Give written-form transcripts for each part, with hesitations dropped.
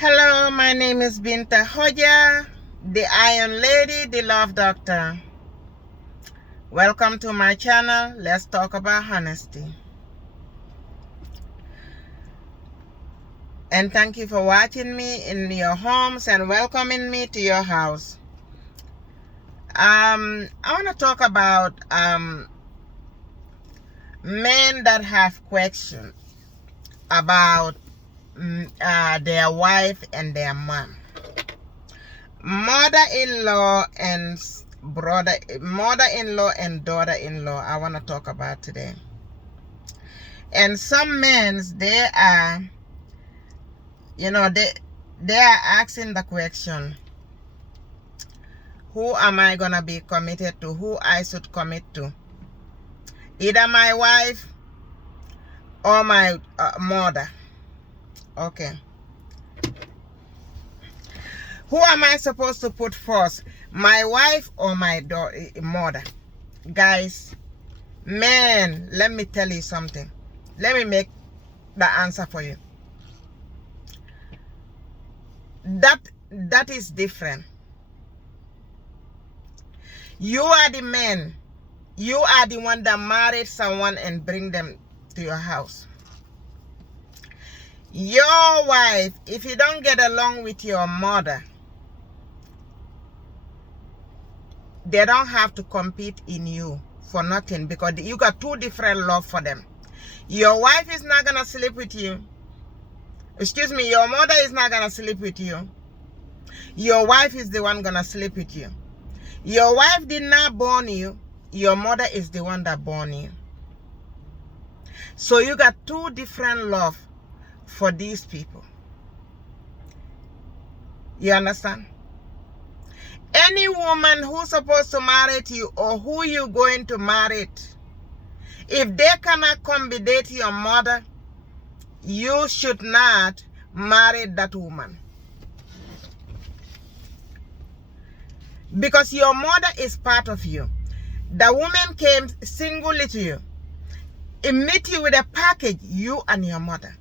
Hello, my name is Binta Hoja, the Iron Lady, the Love Doctor. Welcome to my channel. Let's talk about honesty. And thank you for watching me in your homes and welcoming me to your house. I want to talk about men that have questions about their wife and their mom. Mother-in-law and mother-in-law and daughter-in-law I want to talk about today. And some men, they are, they are asking the question, who am I gonna be committed to? Who I should commit to? Either my wife or my mother. Okay. Who am I supposed to put first? My wife or my mother? Guys, man, let me tell you something. Let me make the answer for you. That is different. You are the man. You are the one that married someone and bring them to your house. Your wife, if you don't get along with your mother, they don't have to compete in you for nothing, because you got two different love for them. Your wife is not going to sleep with you. Excuse me, your mother is not going to sleep with you. Your wife is the one going to sleep with you. Your wife did not born you. Your mother is the one that born you. So you got two different love for these people. You understand? Any woman who's supposed to marry you or who you going to marry, if they cannot accommodate your mother, you should not marry that woman. Because your mother is part of you. The woman came singly to you. It meet you with a package, you and your mother.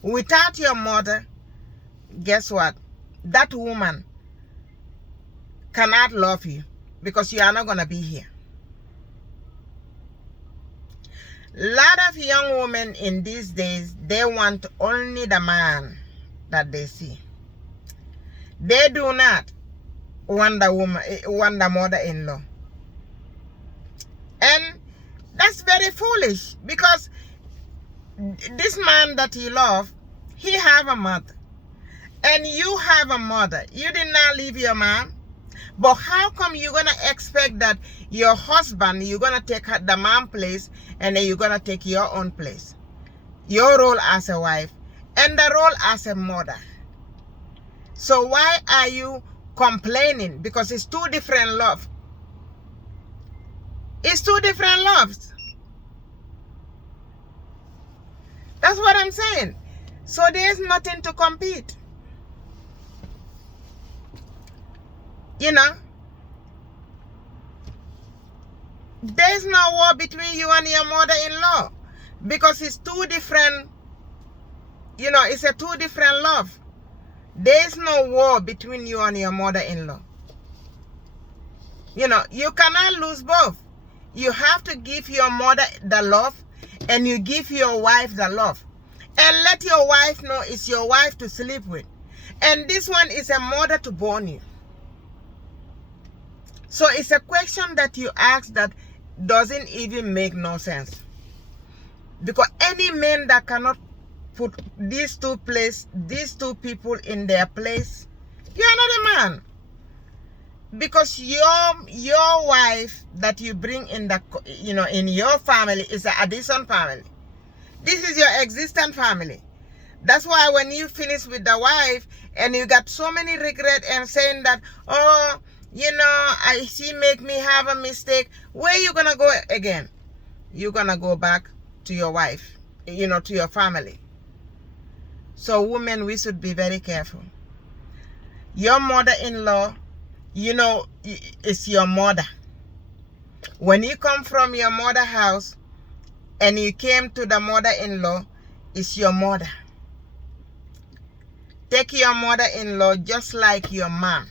Without your mother, guess what? That woman cannot love you because you are not going to be here. A lot of young women in these days, they want only the man that they see. They do not want the mother-in-law. And that's very foolish, because this man that you love, he have a mother. And you have a mother. You did not leave your mom. But how come you're going to expect that your husband, you're going to take the mom place and then you're going to take your own place? Your role as a wife and the role as a mother. So why are you complaining? Because it's two different love. It's two different loves. That's what I'm saying. So there's nothing to compete. You know, there's no war between you and your mother-in-law, because it's two different, it's a two different love. There's no war between you and your mother-in-law. You cannot lose both. You have to give your mother the love and you give your wife the love. And let your wife know it's your wife to sleep with. And this one is a mother to born you. So it's a question that you ask that doesn't even make no sense. Because any man that cannot put these two people in their place, you're not a man. Because your wife that you bring in in your family is an addition family. This is your existent family. That's why when you finish with the wife and you got so many regret and saying that, oh, she make me have a mistake. Where you gonna go again? You're gonna go back to your wife, to your family. So women, we should be very careful. Your mother-in-law, it's your mother. When you come from your mother house and you came to the mother-in-law, it's your mother. Take your mother-in-law just like your mom.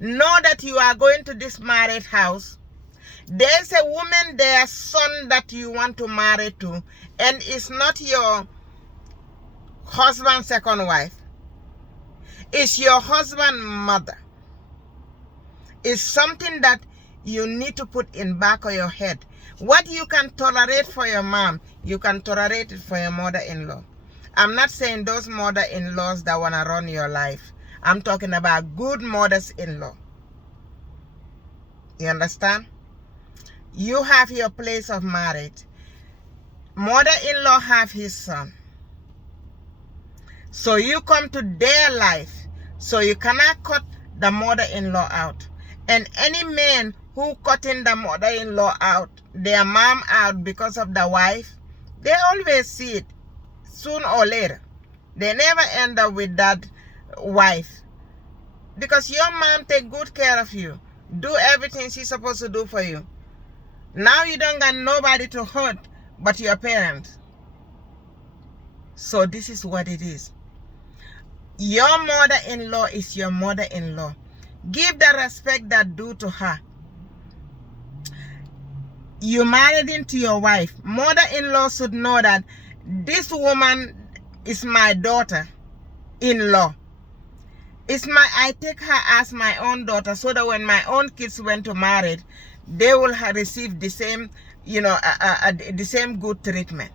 Know that you are going to this married house. There's a woman there, son, that you want to marry to, and it's not your husband's second wife. It's your husband's mother. It's something that you need to put in back of your head. What you can tolerate for your mom, you can tolerate it for your mother-in-law. I'm not saying those mother-in-laws that want to run your life. I'm talking about good mothers-in-law. You understand? You have your place of marriage. Mother-in-law have his son. So you come to their life. So you cannot cut the mother-in-law out. And any man who cutting the mother-in-law out, their mom out because of the wife, they always see it soon or later. They never end up with that wife. Because your mom take good care of you. Do everything she's supposed to do for you. Now you don't got nobody to hurt but your parents. So this is what it is. Your mother-in-law is your mother-in-law. Give the respect that due to her. You married into your wife. Mother-in-law should know that this woman is my daughter-in-law. I take her as my own daughter, so that when my own kids went to marry, they will receive the same, the same good treatment.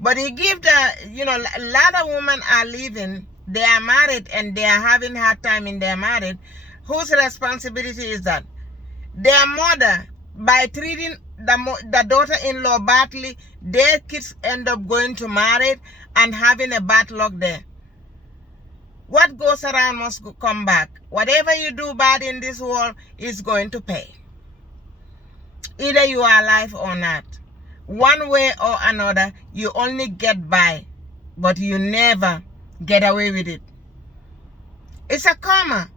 But he give the, a lot of women are leaving. They are married and they are having hard time in their marriage. Whose responsibility is that? Their mother, by treating the daughter-in-law badly, their kids end up going to marry and having a bad luck there. What goes around must come back. Whatever you do bad in this world is going to pay. Either you are alive or not. One way or another, you only get by, but you never get away with it. It's a karma.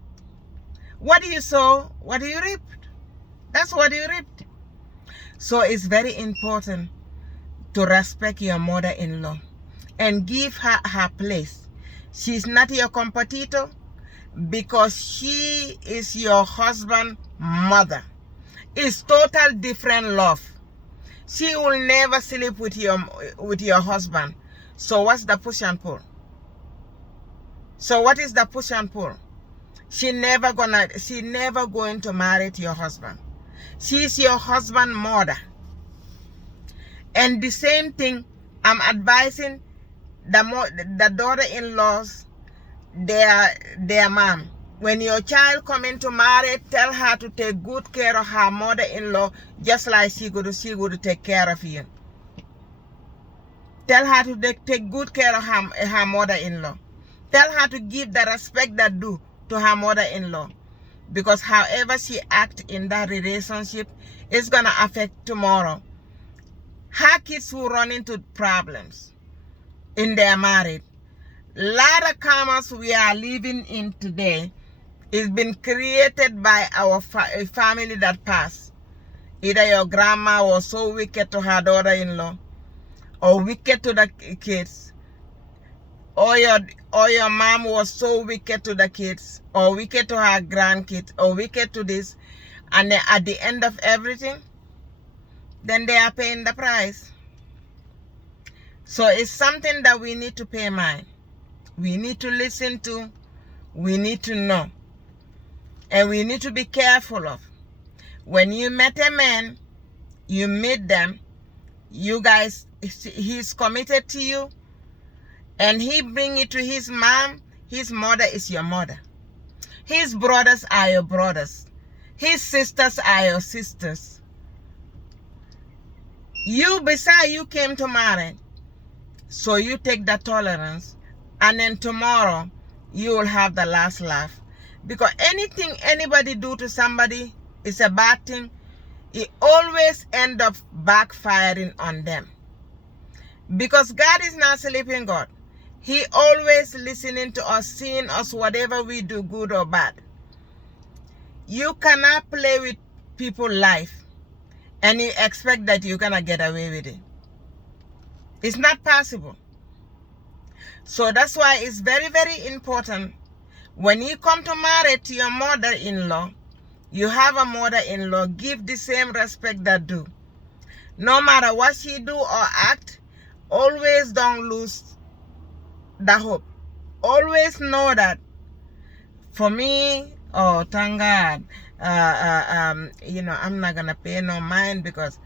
What do you sow, what do you reap? That's what you reaped. So it's very important to respect your mother-in-law and give her her place. She's not your competitor because she is your husband's mother. It's total different love. She will never sleep with your husband. So what's the push and pull? So what is the push and pull? She never going to marry your husband. She's your husband's mother. And the same thing, I'm advising the daughter-in-laws, their mom. When your child come into marriage, tell her to take good care of her mother-in-law, just like she would take care of you. Tell her to take good care of her mother-in-law. Tell her to give the respect that due to her mother-in-law. Because however she acts in that relationship, it's going to affect tomorrow. Her kids will run into problems in their marriage. A lot of karmas we are living in today is been created by our family that passed. Either your grandma was so wicked to her daughter-in-law, or wicked to the kids, or your mom was so wicked to the kids, or wicked to her grandkids, or wicked to this, and then at the end of everything, then they are paying the price. So it's something that we need to pay mind. We need to listen to, we need to know, and we need to be careful of. When you met a man, you meet them, you guys, he's committed to you, and he bring you to his mom. His mother is your mother. His brothers are your brothers. His sisters are your sisters. You came to marry, so you take the tolerance, and then tomorrow you will have the last laugh. Because anything anybody do to somebody is a bad thing. It always end up backfiring on them. Because God is not sleeping God. He always listening to us, seeing us, whatever we do, good or bad. You cannot play with people's life and you expect that you're going to get away with it. It's not possible. So that's why it's very, very important when you come to marry to your mother-in-law, you have a mother-in-law, give the same respect that do. No matter what she do or act, always don't lose the hope. Always know that for me, oh, thank God, you know, I'm not gonna pay no mind because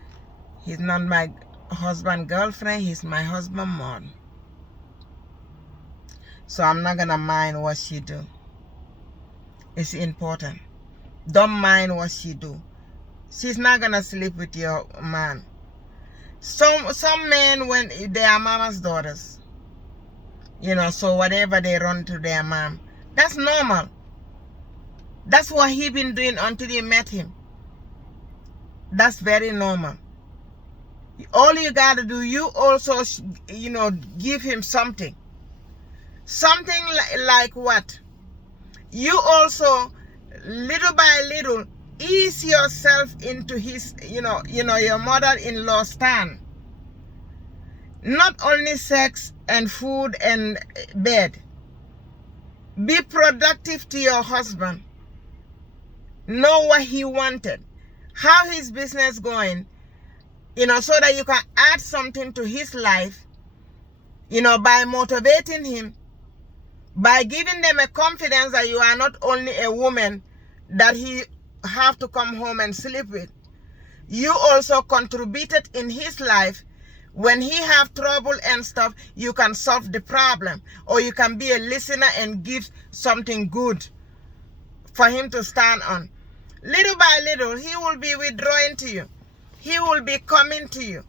he's not my husband girlfriend, he's my husband mom. So I'm not gonna mind what she do. It's important. Don't mind what she do. She's not gonna sleep with your man. Some men, when they are mama's daughters, you know, so whatever they run to their mom, that's normal. That's what he been doing until you met him. That's very normal. All you gotta do, you also, you know, give him something. Something like what? You also, little by little, ease yourself into his, you know, your mother-in-law stand. Not only sex and food and bed. Be productive to your husband. Know what he wanted. How his business going. You know, so that you can add something to his life. You know, by motivating him. By giving them a confidence that you are not only a woman that he have to come home and sleep with. You also contributed in his life. When he have trouble and stuff, you can solve the problem. Or you can be a listener and give something good for him to stand on. Little by little, he will be withdrawing to you. He will be coming to you.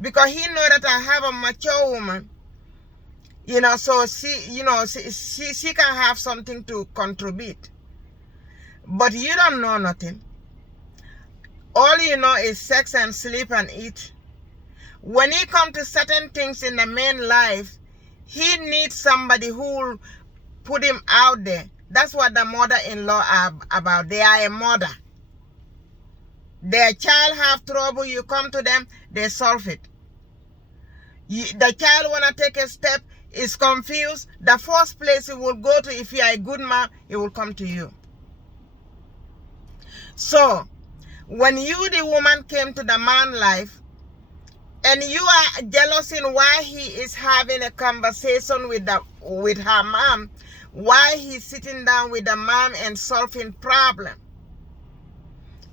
Because he know that I have a mature woman. You know, so she can have something to contribute. But you don't know nothing. All you know is sex and sleep and eat. When he comes to certain things in the man's life, he needs somebody who will put him out there. That's what the mother-in-law are about. They are a mother. Their child have trouble, you come to them, they solve it. The child want to take a step, is confused. The first place it will go to, if you are a good man, it will come to you. So, when you, the woman, came to the man's life, and you are jealous in why he is having a conversation with her mom, why he's sitting down with the mom and solving problem.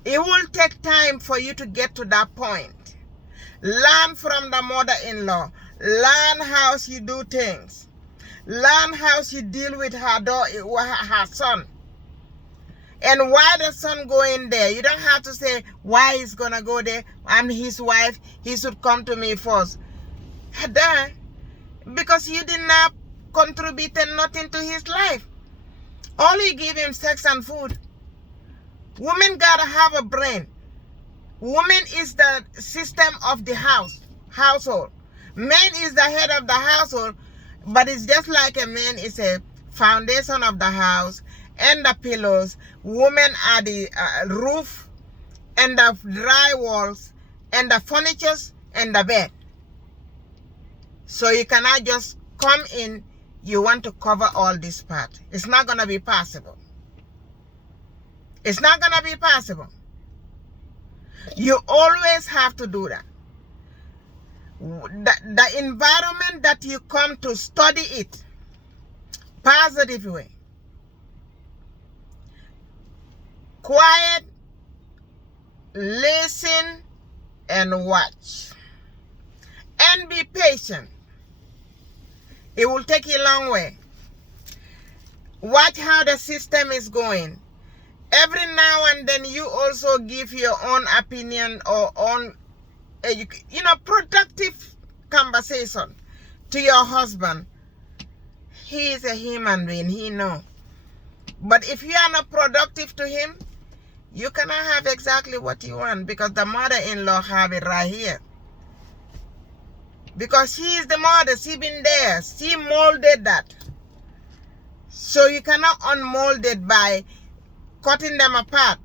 It will take time for you to get to that point. Learn from the mother-in-law. Learn how she do things. Learn how she deal with her son. And why the son going there? You don't have to say why he's going to go there. I'm his wife. He should come to me first. Because you did not contribute nothing to his life. All you give him sex and food. Women got to have a brain. Woman is the system of the household. Man is the head of the household. But it's just like a man is a foundation of the house and the pillars. Women are the roof and the dry walls and the furniture and the bed. So you cannot just come in, you want to cover all this part. It's not going to be possible. It's not going to be possible. You always have to do that. The environment that you come to, study it positive way. Quiet, listen, and watch. And be patient. It will take you a long way. Watch how the system is going. Every now and then you also give your own opinion or own, productive conversation to your husband. He is a human being, he knows. But if you are not productive to him, you cannot have exactly what you want, because the mother-in-law have it right here. Because she is the mother, she been there, she molded that. So you cannot unmold it by cutting them apart.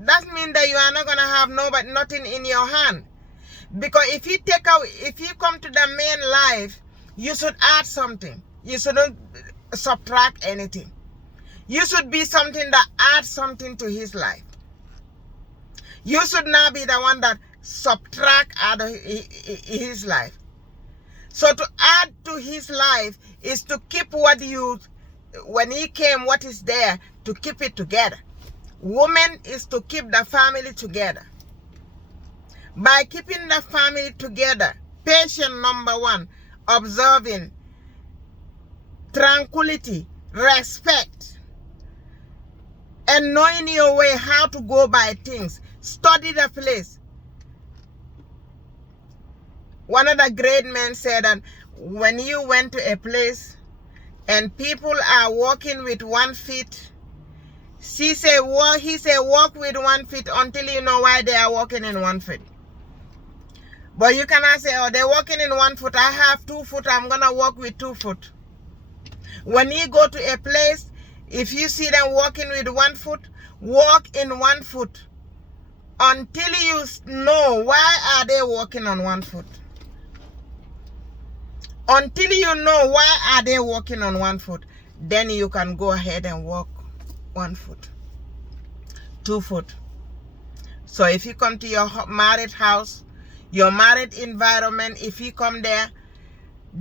That means that you are not going to have nothing in your hand. Because if you come to the main life, you should add something. You shouldn't subtract anything. You should be something that adds something to his life. You should not be the one that subtract out of his life. So to add to his life is to keep what you, when he came, what is there, to keep it together. Woman is to keep the family together. By keeping the family together, patient number one, observing, tranquility, respect, and knowing your way how to go by things. Study the place. One of the great men said that when you went to a place and people are walking with 1 foot, he said walk with 1 foot until you know why they are walking in 1 foot. But you cannot say, oh, they're walking in 1 foot. I have 2 foot. I'm going to walk with 2 foot. When you go to a place, if you see them walking with 1 foot, walk in 1 foot until you know why are they walking on 1 foot. Until you know why are they walking on 1 foot, then you can go ahead and walk 1 foot, 2 foot. So if you come to your married house, your married environment, if you come there,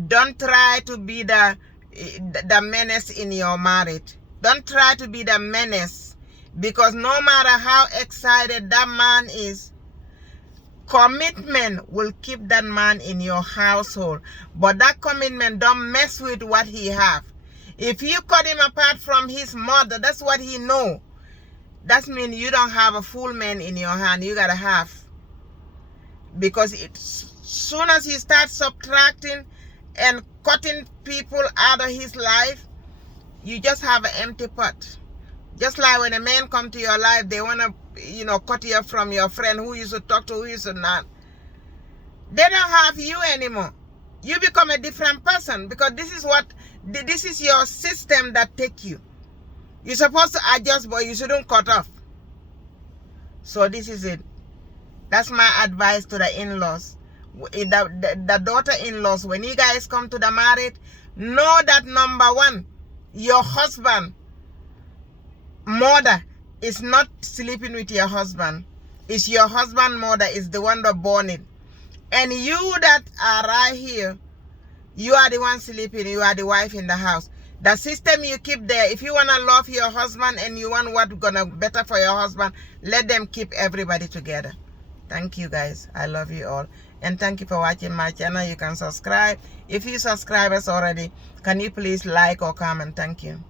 don't try to be the menace in your marriage. Don't try to be the menace, because no matter how excited that man is, commitment will keep that man in your household. But that commitment, don't mess with what he have. If you cut him apart from his mother, that's what he know. That means you don't have a full man in your hand. You got a half. Because soon as he starts subtracting and cutting people out of his life, you just have an empty pot. Just like when a man come to your life, they want to, cut you from your friend who you should talk to, who you should not. They don't have you anymore. You become a different person, because this is your system that take you. You're supposed to adjust, but you shouldn't cut off. So this is it. That's my advice to the in-laws. The daughter-in-laws, when you guys come to the marriage, know that number one, your husband, mother, is not sleeping with your husband. It's your husband, mother, is the one that born it. And you that are right here, you are the one sleeping, you are the wife in the house. The system you keep there, if you want to love your husband and you want what's going to better for your husband, let them keep everybody together. Thank you guys. I love you all. And thank you for watching my channel. You can subscribe. If you subscribe us already, can you please like or comment? Thank you.